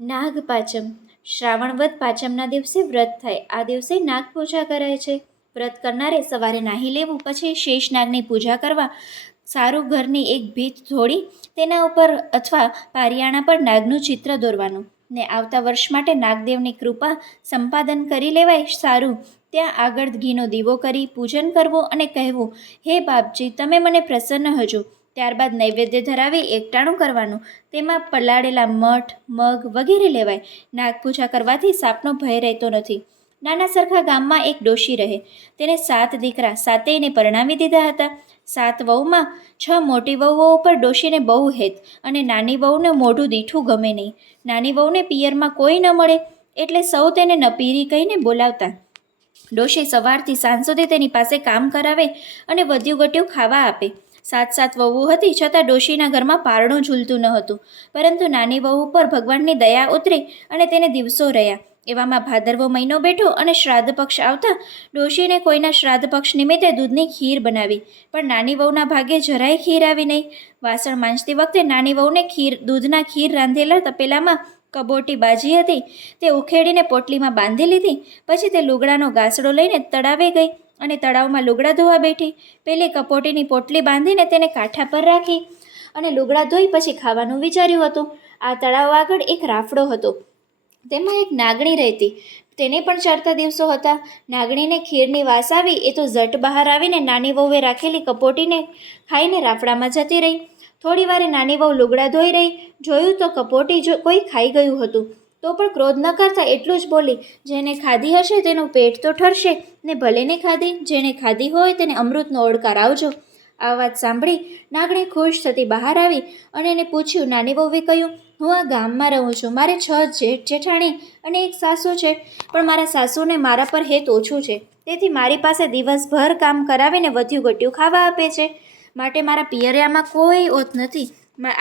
નાગપાચમ. શ્રાવણ વદ પાંચમના દિવસે વ્રત થાય. આ દિવસે નાગ પૂજા કરાય છે. વ્રત કરનારે સવારે નાહી લેવું, પછી શેષ નાગની પૂજા કરવા. સારું ઘરની એક ભીત ધોળી તેના ઉપર અથવા પારિયાણા પર નાગનું ચિત્ર દોરવાનું ને આવતા વર્ષ માટે નાગદેવની કૃપા સંપાદન કરી લેવાય. સારું, ત્યાં આગળ ઘીનો દીવો કરી પૂજન કરવું અને કહેવું, હે બાપજી, તમે મને પ્રસન્ન હજો. ત્યારબાદ નૈવેદ્ય ધરાવી એકટાણું કરવાનું. તેમાં પલાળેલા મઠ, મગ વગેરે લેવાય. નાગપૂજા કરવાથી સાપનો ભય રહેતો નથી. નાના સરખા ગામમાં એક ડોશી રહે. તેને 7 દીકરા, સાતેયને પરણાવી દીધા હતા. 7 વહુમાં 6 મોટી વહુઓ ઉપર ડોશીને બહુ હેત અને નાની વહુને મોઢું દીઠું ગમે નહીં. નાની વહુને પિયરમાં કોઈ ન મળે એટલે સૌ તેને નપીરી કહીને બોલાવતા. ડોશી સવારથી સાંજ સુધી તેની પાસે કામ કરાવે અને વધ્યું ઘટ્યું ખાવા આપે. 7 વહુ હતી, છતાં ડોશીના ઘરમાં પારણું ઝૂલતું ન હતું. પરંતુ નાની વહુ પર ભગવાનની દયા ઉતરી અને તેને દિવસો રહ્યા. એવામાં ભાદરવો મહિનો બેઠો અને શ્રાદ્ધ પક્ષ આવતા ડોશીને કોઈના શ્રાદ્ધ પક્ષ નિમિત્તે દૂધની ખીર બનાવી. પણ નાની વહુના ભાગે જરાય ખીર આવી નહીં. વાસણ માંજતી વખતે નાની વહુને દૂધના ખીર રાંધેલા તપેલામાં કબોટી બાજી હતી, તે ઉખેડીને પોટલીમાં બાંધી લીધી. પછી તે લુગડાનો ગાસડો લઈને તળાવે ગઈ અને તળાવમાં લુગડા ધોવા બેઠી. પેલી કપોટીની પોટલી બાંધીને તેને કાંઠા પર રાખી અને લુગડા ધોઈ પછી ખાવાનું વિચાર્યું હતું. આ તળાવ આગળ એક રાફડો હતો. તેમાં એક નાગણી રહેતી. તેને પણ ચડતા દિવસો હતા. નાગણીને ખીરની વાસ આવી એ તો ઝટ બહાર આવીને નાની વહુએ રાખેલી કપોટીને ખાઈને રાફડામાં જતી રહી. થોડી વારે નાની વહુ લુગડા ધોઈ રહી. જોયું તો કપોટી કોઈ ખાઈ ગયું હતું. તો પણ ક્રોધ ન કરતા એટલું જ બોલી, જેને ખાધી હશે તેનું પેટ તો ઠરશે ને ભલે ને ખાધી, જેને ખાધી હોય તેને અમૃતનો ઓડકાર આવજો. આ વાત સાંભળી નાગણી ખુશ થતી બહાર આવી અને એને પૂછ્યું. નાની વહુએ કહ્યું, હું આ ગામમાં રહું છું. મારે 6 જેઠ જેઠાણી અને એક સાસુ છે. પણ મારા સાસુને મારા પર હેત ઓછું છે. તેથી મારી પાસે દિવસભર કામ કરાવીને વધ્યું ઘટ્યું ખાવા આપે છે. માટે મારા પિયરિયામાં કોઈ ઓત નથી.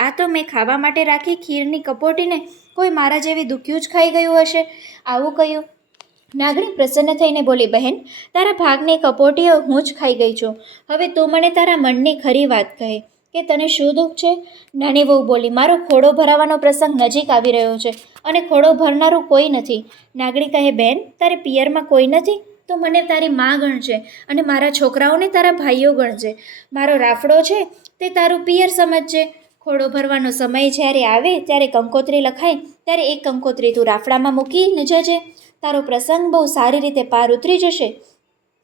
આ તો મેં ખાવા માટે રાખી ખીરની કપોટીને કોઈ મારા જેવી દુખ્યું જ ખાઈ ગયું હશે. આવું કહ્યું. નાગણી પ્રસન્ન થઈને બોલી, બહેન, તારા ભાગની કપોટીઓ હું જ ખાઈ ગઈ છું. હવે તું મને તારા મનની ખરી વાત કહે કે તને શું દુઃખ છે? નાની વહુ બોલી, મારો ખોડો ભરાવાનો પ્રસંગ નજીક આવી રહ્યો છે અને ખોડો ભરનારું કોઈ નથી. નાગણી કહે, બેન, તારે પિયરમાં કોઈ નથી તો મને તારી મા ગણજે અને મારા છોકરાઓને તારા ભાઈઓ ગણજે. મારો રાફડો છે તે તારું પિયર સમજજે. ખોડો ભરવાનો સમય જ્યારે આવે ત્યારે કંકોત્રી લખાય ત્યારે એક કંકોત્રી તું રાફડામાં મૂકીને જજે. તારો પ્રસંગ બહુ સારી રીતે પાર ઉતરી જશે.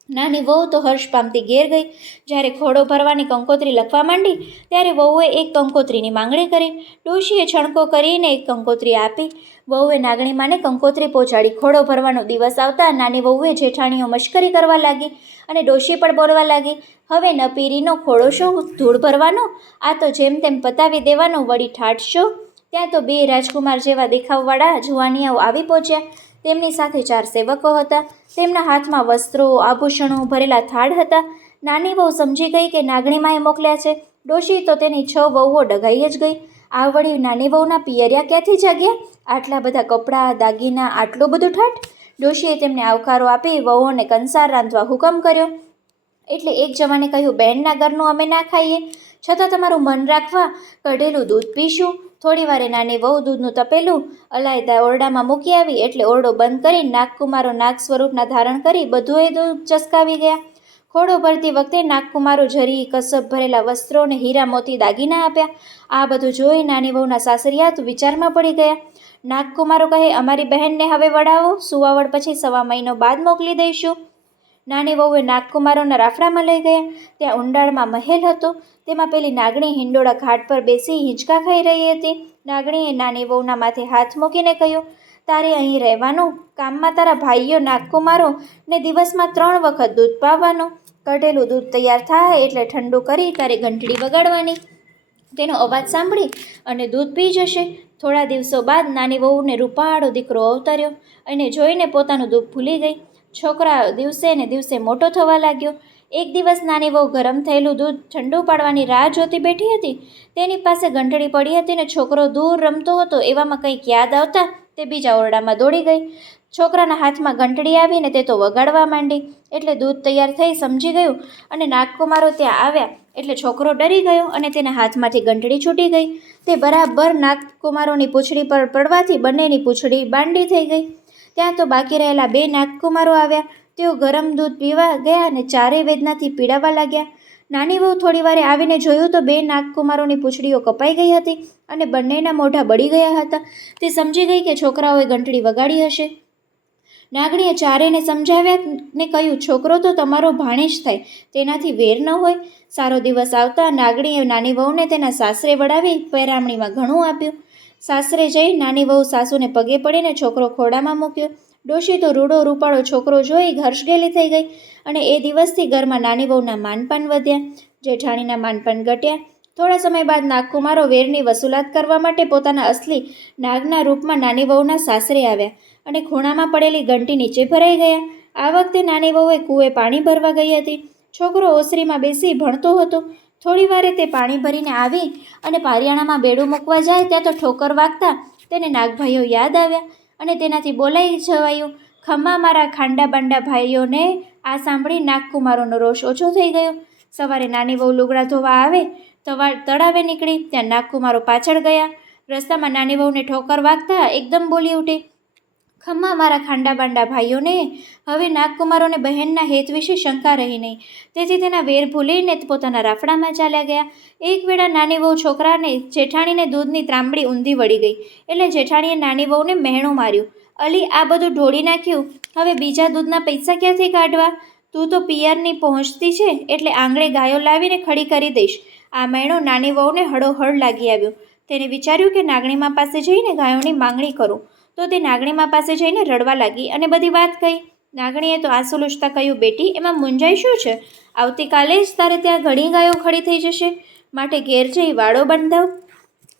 નાની વહુ તો હર્ષ પામતી ઘેર ગઈ. જ્યારે ખોડો ભરવાની કંકોત્રી લખવા માંડી ત્યારે વહુએ એક કંકોત્રીની માંગણી કરી. ડોશીએ છણકો કરીને એક કંકોત્રી આપી. વહુએ નાગણી માને કંકોત્રી પહોંચાડી. ખોડો ભરવાનો દિવસ આવતા નાની વહુએ જેઠાણીઓ મશ્કરી કરવા લાગી અને ડોશી પણ બોલવા લાગી, હવે ન પીરીનો ખોડો શું ધૂળ ભરવાનો? આ તો જેમ તેમ પતાવી દેવાનો, વળી ઠાઠ શો? ત્યાં તો 2 રાજકુમાર જેવા દેખાવવાળા જુવાનિયાઓ આવી પહોંચ્યા. તેમની સાથે 4 સેવકો હતા. તેમના હાથમાં વસ્ત્રો, આભૂષણો ભરેલા થાળ હતા. નાની વહુ સમજી ગઈ કે નાગણીમાએ મોકલ્યા છે. ડોશી તો તેની 6 વહુઓ ડઘાઈ જ ગઈ. આ વળી નાની વહુના પિયરિયા ક્યાંથી જાગ્યા? આટલા બધા કપડાં, દાગીના, આટલું બધું ઠાઠ? ડોશીએ તેમને આવકારો આપી વહુઓને કંસાર રાંધવા હુકમ કર્યો. એટલે એક જવાને કહ્યું, બહેનના ઘરનું અમે ના ખાઈએ, છતાં તમારું મન રાખવા કઢેલું દૂધ પીશું. થોડી વારે નાની વહુ દૂધનું તપેલું અલાયદા ઓરડામાં મૂકી આવી. એટલે ઓરડો બંધ કરી નાગકુમારો નાગ સ્વરૂપના ધારણ કરી બધુંએ દૂધ ચસકાવી ગયા. ખોડો ભરતી વખતે નાગકુમારો જરી કસબ ભરેલા વસ્ત્રો અને હીરા મોતી દાગીના આપ્યા. આ બધું જોઈ નાની વહુના સાસરિયા તો વિચારમાં પડી ગયા. નાગકુમારો કહે, અમારી બહેનને હવે વડાવો, સુવાવડ પછી 1.25 મહિનો બાદ મોકલી દઈશું. નાની વહુએ નાગકુમારોના રાફડામાં લઈ ગયા. ત્યાં ઊંડાણમાં મહેલ હતો. તેમાં પેલી નાગણી હિંડોળા ઘાટ પર બેસી હિંચકા ખાઈ રહી હતી. નાગણીએ નાની વહુના માથે હાથ મૂકીને કહ્યું, તારે અહીં રહેવાનું. કામમાં તારા ભાઈઓ નાગકુમારો ને દિવસમાં 3 વખત દૂધ પાવાનું. કઢેલું દૂધ તૈયાર થાય એટલે ઠંડુ કરી તારે ઘંટડી વગાડવાની. તેનો અવાજ સાંભળી અને દૂધ પી જશે. થોડા દિવસો બાદ નાની વહુને રૂપાળો દીકરો અવતર્યો. એને જોઈને પોતાનું દુઃખ ભૂલી ગઈ. છોકરા દિવસે ને દિવસે મોટો થવા લાગ્યો. એક દિવસ નાની વહુ ગરમ થયેલું દૂધ ઠંડુ પાડવાની રાહ જોતી બેઠી હતી. તેની પાસે ઘંટડી પડી હતી ને છોકરો દૂર રમતો હતો. એવામાં કંઈક યાદ આવતા તે બીજા ઓરડામાં દોડી ગઈ. છોકરાના હાથમાં ઘંટડી આવીને તે તો વગાડવા માંડી. એટલે દૂધ તૈયાર થઈ સમજી ગયું અને નાગકુમારો ત્યાં આવ્યા એટલે છોકરો ડરી ગયો અને તેના હાથમાંથી ઘંટડી છૂટી ગઈ. તે બરાબર નાગકુમારોની પૂંછડી પર પડવાથી બંનેની પૂંછડી બાંડી થઈ ગઈ. ત્યાં તો બાકી રહેલા 2 નાગકુમારો આવ્યા. તેઓ ગરમ દૂધ પીવા ગયા અને ચારેય વેદનાથી પીડાવા લાગ્યા. નાની વહુ થોડી વારે આવીને જોયું તો 2 નાગકુમારોની પૂંછડીઓ કપાઈ ગઈ હતી અને બંનેના મોઢા બળી ગયા હતા. તે સમજી ગઈ કે છોકરાઓએ ઘંટડી વગાડી હશે. નાગણીએ ચારેયને સમજાવ્યા ને કહ્યું, છોકરો તો તમારો ભાણેજ થાય, તેનાથી વેર ન હોય. સારો દિવસ આવતા નાગણીએ નાની વહુને તેના સાસરે વડાવી પેરામણીમાં ઘણું આપ્યું. સાસરે જઈ નાની વહુ સાસુને પગે પડીને છોકરો ખોડામાં મૂક્યો. ડોશી તો રૂડો રૂપાળો છોકરો જોઈ હર્ષગેલી થઈ ગઈ અને એ દિવસથી ઘરમાં નાની વહુના માનપાન વધ્યા, જેઠાણીના માનપાન ઘટ્યા. થોડા સમય બાદ નાગકુમારો વેરની વસૂલાત કરવા માટે પોતાના અસલી નાગના રૂપમાં નાની વહુના સાસરે આવ્યા અને ખૂણામાં પડેલી ઘંટી નીચે ભરાઈ ગયા. આ વખતે નાની વહુએ કૂએ પાણી ભરવા ગઈ હતી. છોકરો ઓસરીમાં બેસી ભણતો હતો. થોડી વારે તે પાણી ભરીને આવી અને પારિયાણામાં બેડું મૂકવા જાય ત્યાં તો ઠોકર વાગતા તેને નાગભાઈઓ યાદ આવ્યા અને તેનાથી બોલાઈ જવાયું, ખમ્મા મારા ખાંડા બાંડા ભાઈઓને. આ સાંભળી નાગકુમારોનો રોષ ઓછો થઈ ગયો. સવારે નાની વહુ લુગડા ધોવા આવે તળાવે નીકળી. ત્યાં નાગકુમારો પાછળ ગયા. રસ્તામાં નાની વહુને ઠોકર વાગતા એકદમ બોલી ઉઠી, ખમ્મા મારા ખાંડા બાંડા ભાઈઓને. હવે નાગકુમારોને બહેનના હેત વિશે શંકા રહી નહીં, તેથી તેના વેર ભૂલીને પોતાના રાફડામાં ચાલ્યા ગયા. એક વેળા નાની વહુ છોકરાને જેઠાણીને દૂધની ત્રાંબડી ઊંધી વળી ગઈ એટલે જેઠાણીએ નાની વહુને મહેણું માર્યું. અલી, આ બધું ઢોળી નાખ્યું, હવે બીજા દૂધના પૈસા ક્યાંથી કાઢવા? તું તો પિયરની પહોંચતી છે એટલે આંગળે ગાયો લાવીને ખડી કરી દઈશ. આ મહેણું નાની વહુને હળોહળ લાગી આવ્યું. તેને વિચાર્યું કે નાગણીમા પાસે જઈને ગાયોની માંગણી કરું. તો તે નાગણીમા પાસે જઈને રડવા લાગી અને બધી વાત કહી. નાગણીએ તો આંસુ લૂછતા કહ્યું, બેટી, એમાં મૂંઝાઈ શું છે? આવતીકાલે જ તારે ત્યાં ઘણી ગાયો ખડી થઈ જશે, માટે ઘેર જઈ વાડો બંધાવ.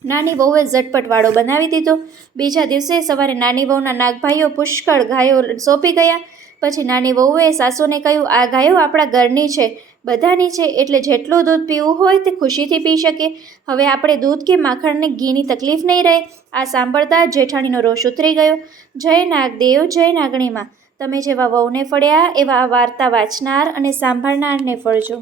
નાની વહુએ ઝટપટ વાડો બનાવી દીધો. બીજા દિવસે સવારે નાની વહુના નાગભાઈઓ પુષ્કળ ગાયો સોંપી ગયા. પછી નાની વહુએ સાસુને કહ્યું, આ ગાયો આપણા ઘરની છે, બધાની છે, એટલે જેટલું દૂધ પીવું હોય તે ખુશીથી પી શકે. હવે આપણે દૂધ કે માખણને ઘીની તકલીફ નહીં રહે. આ સાંભળતા જેઠાણીનો રોષ ઉતરી ગયો. જય નાગદેવ, જય નાગણીમાં. તમે જેવા વહુને ફળ્યા એવા આ વાર્તા વાંચનાર અને સાંભળનારને ફળજો.